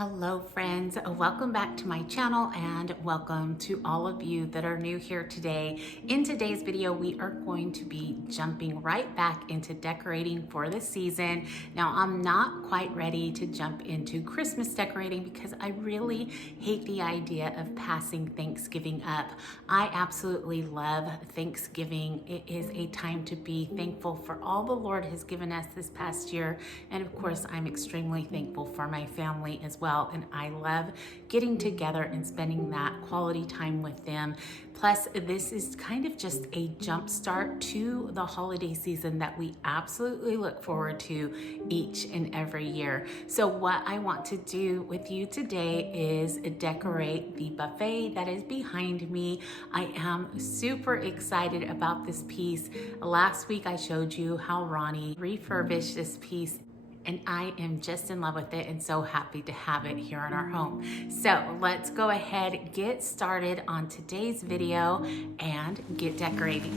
Hello friends, welcome back to my channel and welcome to all of you that are new here today. In today's video, we are going to be jumping right back into decorating for the season. Now, I'm not quite ready to jump into Christmas decorating because I really hate the idea of passing Thanksgiving up. I absolutely love Thanksgiving. It is a time to be thankful for all the Lord has given us this past year. And of course, I'm extremely thankful for my family as well. And I love getting together and spending that quality time with them. Plus, this is kind of just a jump start to the holiday season that we absolutely look forward to each and every year. So what I want to do with you today is decorate the buffet that is behind me. I am super excited about this piece. Last week I showed you how Ronnie refurbished this piece, and I am just in love with it and so happy to have it here in our home. So let's go ahead, get started on today's video and get decorating.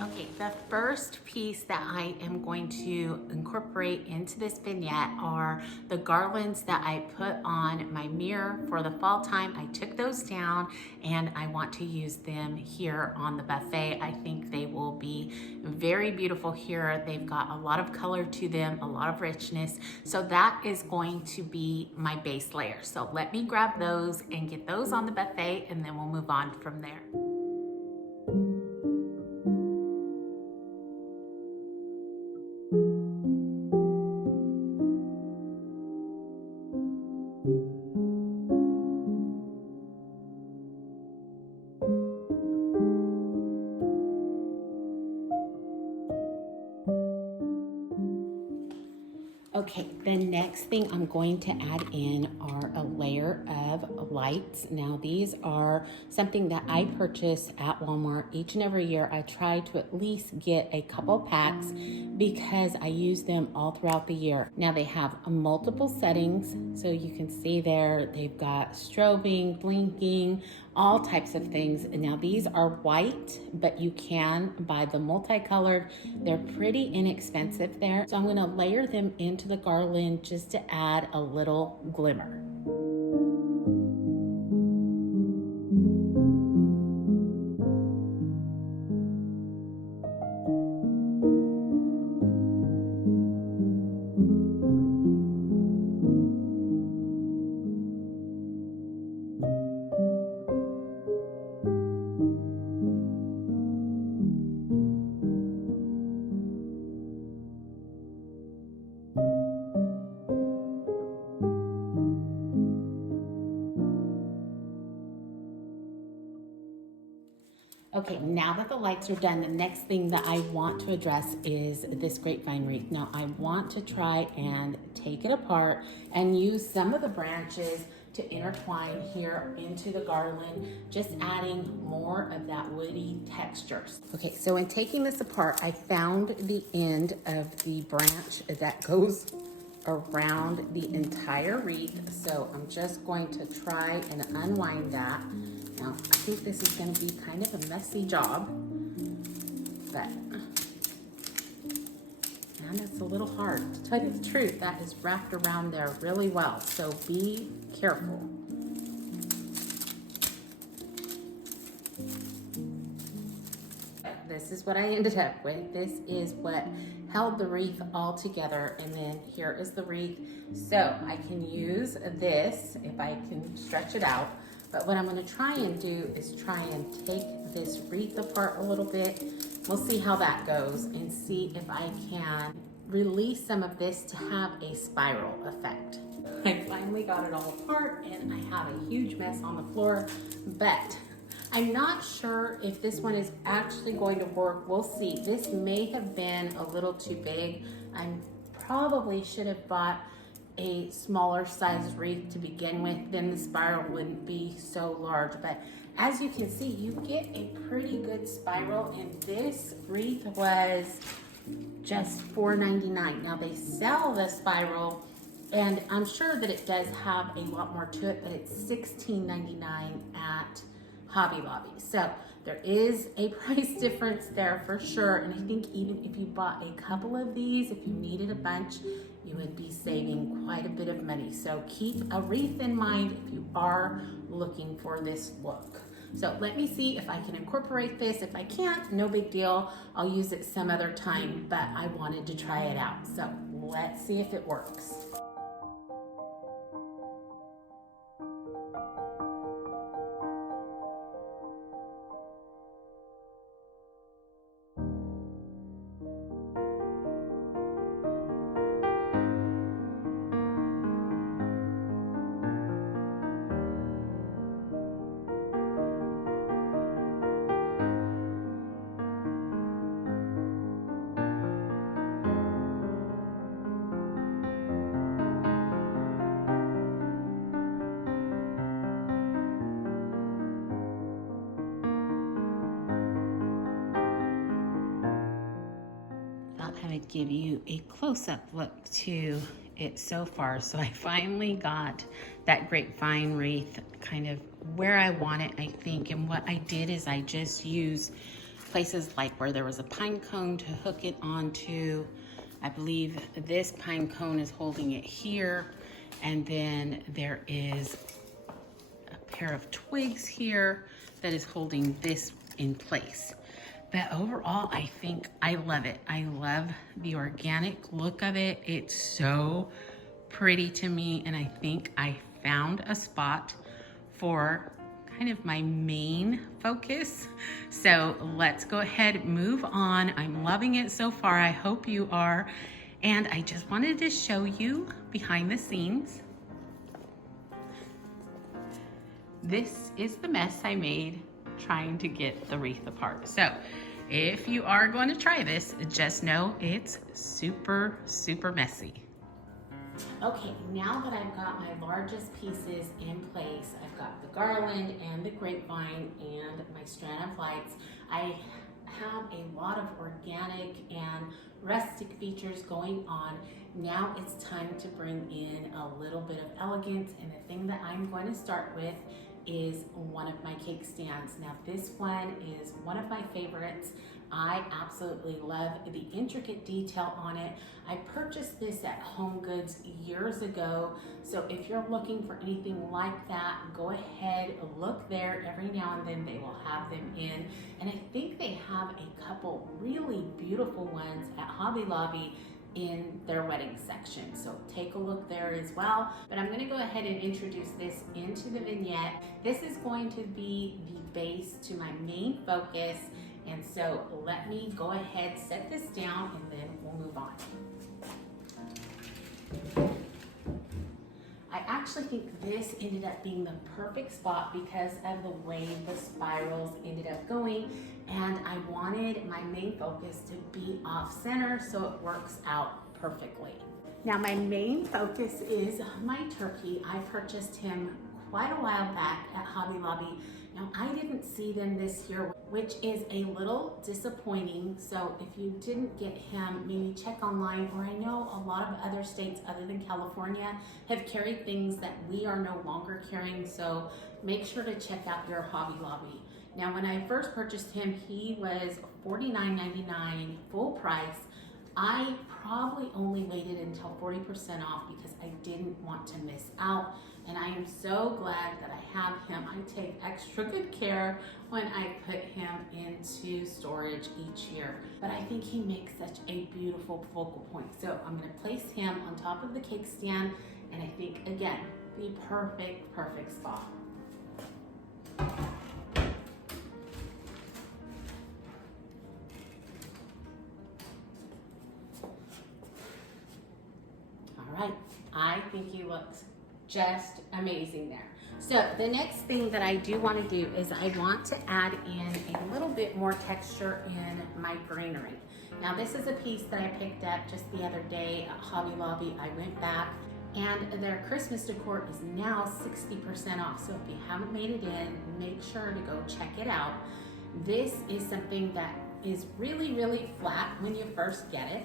Okay, the first piece that I am going to incorporate into this vignette are the garlands that I put on my mirror for the fall time. I took those down and I want to use them here on the buffet. I think they will be very beautiful here. They've got a lot of color to them, a lot of richness. So that is going to be my base layer. So let me grab those and get those on the buffet, and then we'll move on from there. Okay, the next thing I'm going to add in are a layer of lights. Now these are something that I purchase at Walmart each and every year. I try to at least get a couple packs because I use them all throughout the year. Now they have multiple settings, so you can see there they've got strobing, blinking, all types of things. And now these are white, but you can buy the multicolored. They're pretty inexpensive there. So I'm gonna layer them into the garland just to add a little glimmer. Okay, now that the lights are done, the next thing that I want to address is this grapevine wreath. Now I want to try and take it apart and use some of the branches to intertwine here into the garland, just adding more of that woody texture. Okay, so in taking this apart, I found the end of the branch that goes around the entire wreath. So I'm just going to try and unwind that. Now, I think this is going to be kind of a messy job, but and it's a little hard. To tell you the truth, that is wrapped around there really well, so be careful. This is what I ended up with. This is what held the wreath all together, and then here is the wreath. So I can use this if I can stretch it out. But what I'm going to try and do is try and take this wreath apart a little bit. We'll see how that goes and see if I can release some of this to have a spiral effect. I finally got it all apart and I have a huge mess on the floor, but I'm not sure if this one is actually going to work. We'll see. This may have been a little too big. I probably should have bought a smaller size wreath to begin with, then the spiral wouldn't be so large. But as you can see, you get a pretty good spiral, and this wreath was just $4.99. Now they sell the spiral, and I'm sure that it does have a lot more to it, but it's $16.99 at Hobby Lobby. So there is a price difference there for sure. And I think even if you bought a couple of these, if you needed a bunch, you would be saving quite a bit of money. So keep a wreath in mind if you are looking for this look. So let me see if I can incorporate this. If I can't, no big deal. I'll use it some other time, but I wanted to try it out. So let's see if it works. I'll kind of give you a close-up look to it so far. So I finally got that grapevine wreath kind of where I want it, I think. And what I did is I just used places like where there was a pine cone to hook it onto. I believe this pine cone is holding it here. And then there is a pair of twigs here that is holding this in place. But overall, I think I love it. I love the organic look of it. It's so pretty to me, and I think I found a spot for kind of my main focus. So let's go ahead and move on. I'm loving it so far. I hope you are. And I just wanted to show you behind the scenes. This is the mess I made trying to get the wreath apart. So if you are going to try this, just know it's super, super messy. Okay, now that I've got my largest pieces in place, I've got the garland and the grapevine and my strand of lights. I have a lot of organic and rustic features going on. Now it's time to bring in a little bit of elegance, and the thing that I'm going to start with is one of my cake stands. Now this one is one of my favorites. I absolutely love the intricate detail on it. I purchased this at Home Goods years ago, so if you're looking for anything like that, go ahead, look there. Every now and then they will have them in, and I think they have a couple really beautiful ones at Hobby Lobby in their wedding section. So take a look there as well. But I'm going to go ahead and introduce this into the vignette. This is going to be the base to my main focus. And so let me go ahead, set this down, and then we'll move on. I actually think this ended up being the perfect spot because of the way the spirals ended up going, and I wanted my main focus to be off center so it works out perfectly. Now my main focus is my turkey. I purchased him quite a while back at Hobby Lobby. Now I didn't see them this year, which is a little disappointing. So if you didn't get him, maybe check online, or I know a lot of other states other than California have carried things that we are no longer carrying. So make sure to check out your Hobby Lobby. Now when I first purchased him, he was $49.99 full price. I probably only waited until 40% off because I didn't want to miss out. And I am so glad that I have him. I take extra good care when I put him into storage each year. But I think he makes such a beautiful focal point. So I'm gonna place him on top of the cake stand, and I think, again, the perfect, perfect spot. All right, I think he looks just amazing there. So the next thing that I do want to do is I want to add in a little bit more texture in my greenery. Now this is a piece that I picked up just the other day at Hobby Lobby. I went back and their Christmas decor is now 60% off. So if you haven't made it in, make sure to go check it out. This is something that is really, really flat when you first get it,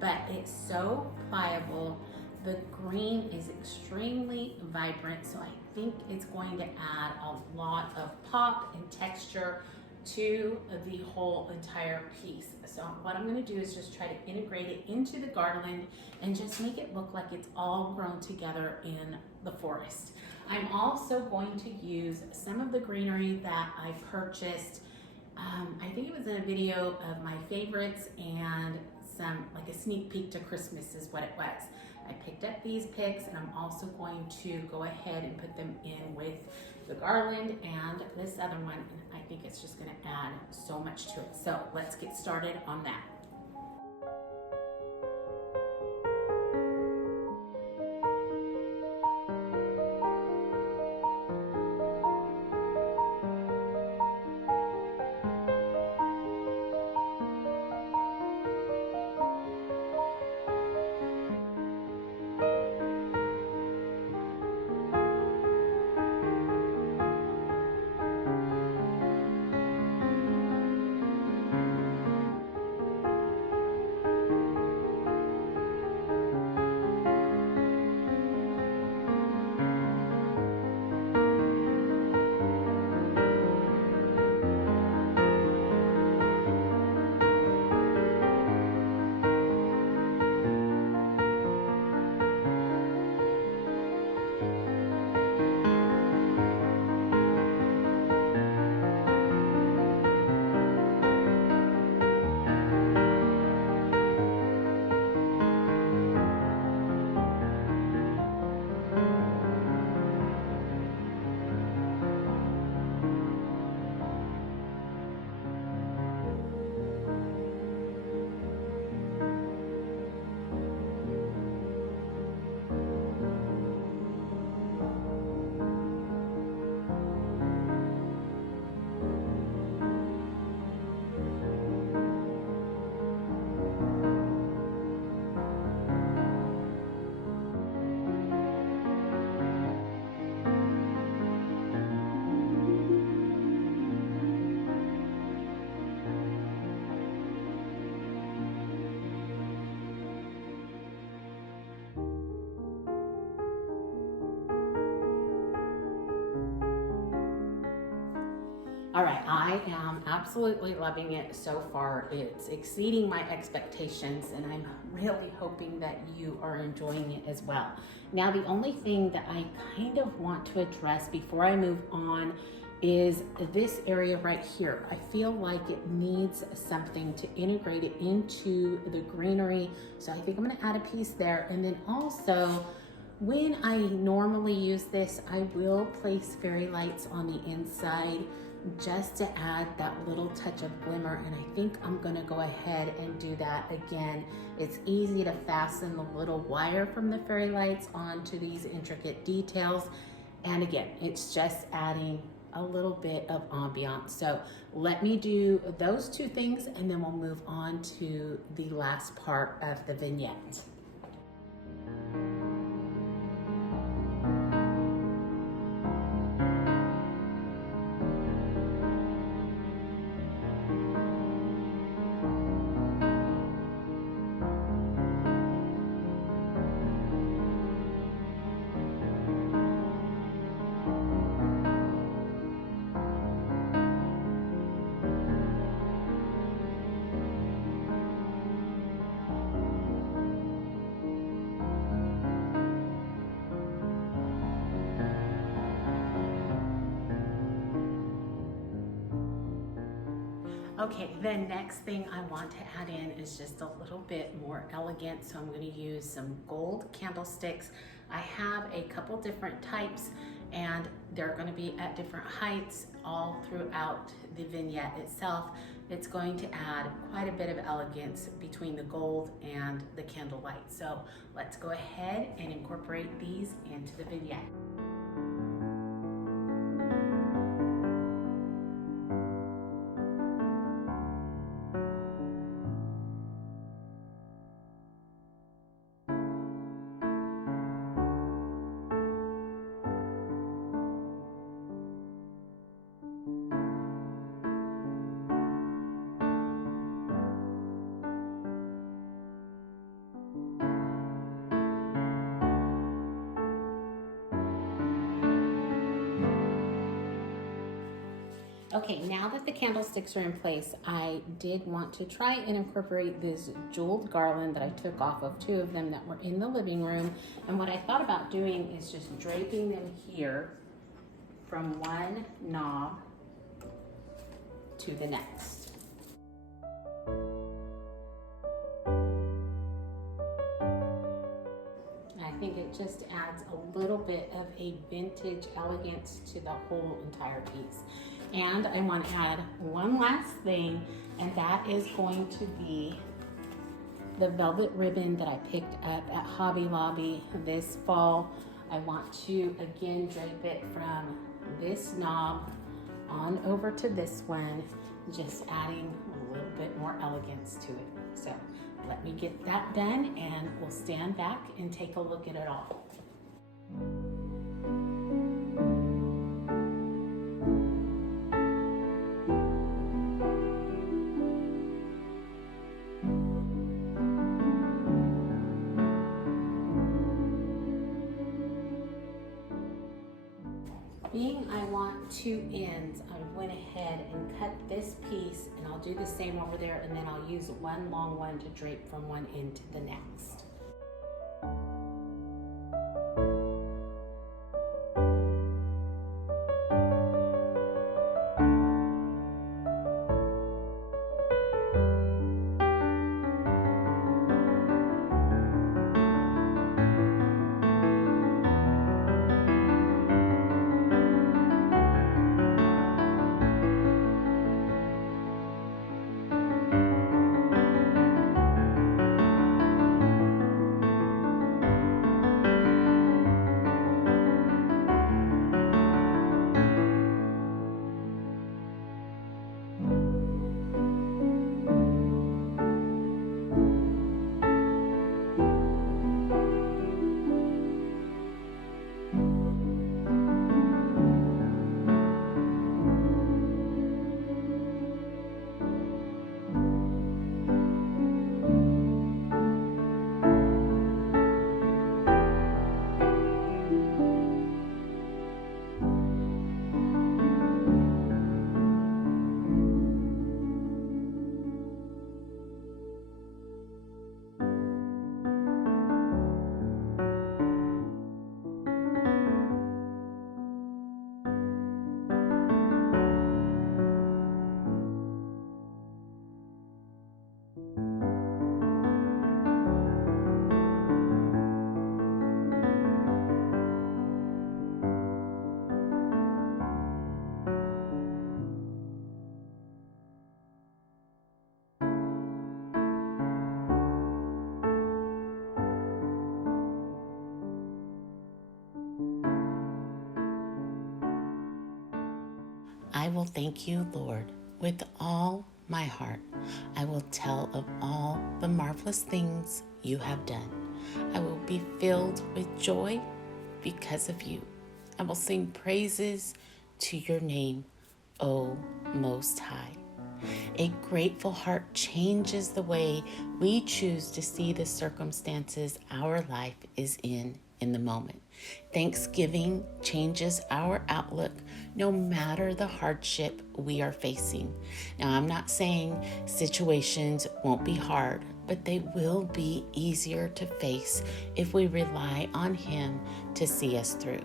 but it's so pliable. The green is extremely vibrant, so I think it's going to add a lot of pop and texture to the whole entire piece. So what I'm going to do is just try to integrate it into the garland and just make it look like it's all grown together in the forest. I'm also going to use some of the greenery that I purchased. I think it was in a video of my favorites and some, like a sneak peek to Christmas is what it was. I picked up these picks and I'm also going to go ahead and put them in with the garland and this other one, and I think it's just going to add so much to it. So let's get started on that. All right, I am absolutely loving it so far. It's exceeding my expectations and I'm really hoping that you are enjoying it as well. Now, the only thing that I kind of want to address before I move on is this area right here. I feel like it needs something to integrate it into the greenery. So I think I'm gonna add a piece there. And then also, when I normally use this, I will place fairy lights on the inside just to add that little touch of glimmer, and I think I'm gonna go ahead and do that again. It's easy to fasten the little wire from the fairy lights onto these intricate details, and again, it's just adding a little bit of ambiance. So let me do those two things and then we'll move on to the last part of the vignette. Okay, the next thing I want to add in is just a little bit more elegant. So I'm going to use some gold candlesticks. I have a couple different types and they're going to be at different heights all throughout the vignette itself. It's going to add quite a bit of elegance between the gold and the candlelight. So let's go ahead and incorporate these into the vignette. Okay, now that the candlesticks are in place, I did want to try and incorporate this jeweled garland that I took off of 2 of them that were in the living room. And what I thought about doing is just draping them here from one knob to the next. And I think it just adds a little bit of a vintage elegance to the whole entire piece. And I want to add one last thing, and that is going to be the velvet ribbon that I picked up at Hobby Lobby this fall. I want to again drape it from this knob on over to this one, just adding a little bit more elegance to it. So let me get that done and we'll stand back and take a look at it all. Being I want 2 ends, I went ahead and cut this piece, and I'll do the same over there, and then I'll use one long one to drape from one end to the next. I will thank you, Lord, with all my heart. I will tell of all the marvelous things you have done. I will be filled with joy because of you. I will sing praises to your name, O Most High. A grateful heart changes the way we choose to see the circumstances our life is in the moment. Thanksgiving changes our outlook no matter the hardship we are facing. Now, I'm not saying situations won't be hard, but they will be easier to face if we rely on Him to see us through.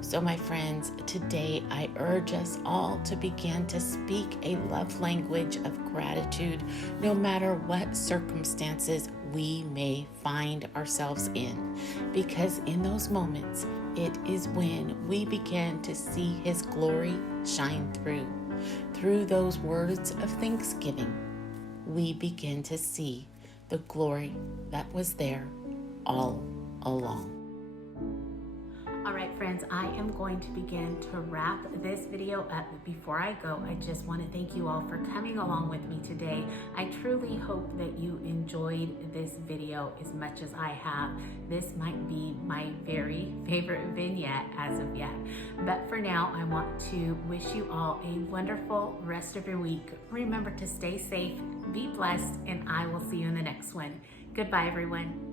So my friends, today I urge us all to begin to speak a love language of gratitude no matter what circumstances we may find ourselves in. Because in those moments, it is when we begin to see His glory shine through. Through those words of thanksgiving, we begin to see the glory that was there all along. All right, friends, I am going to begin to wrap this video up. Before I go, I just want to thank you all for coming along with me today. I truly hope that you enjoyed this video as much as I have. This might be my very favorite vignette as of yet. But for now, I want to wish you all a wonderful rest of your week. Remember to stay safe, be blessed, and I will see you in the next one. Goodbye, everyone.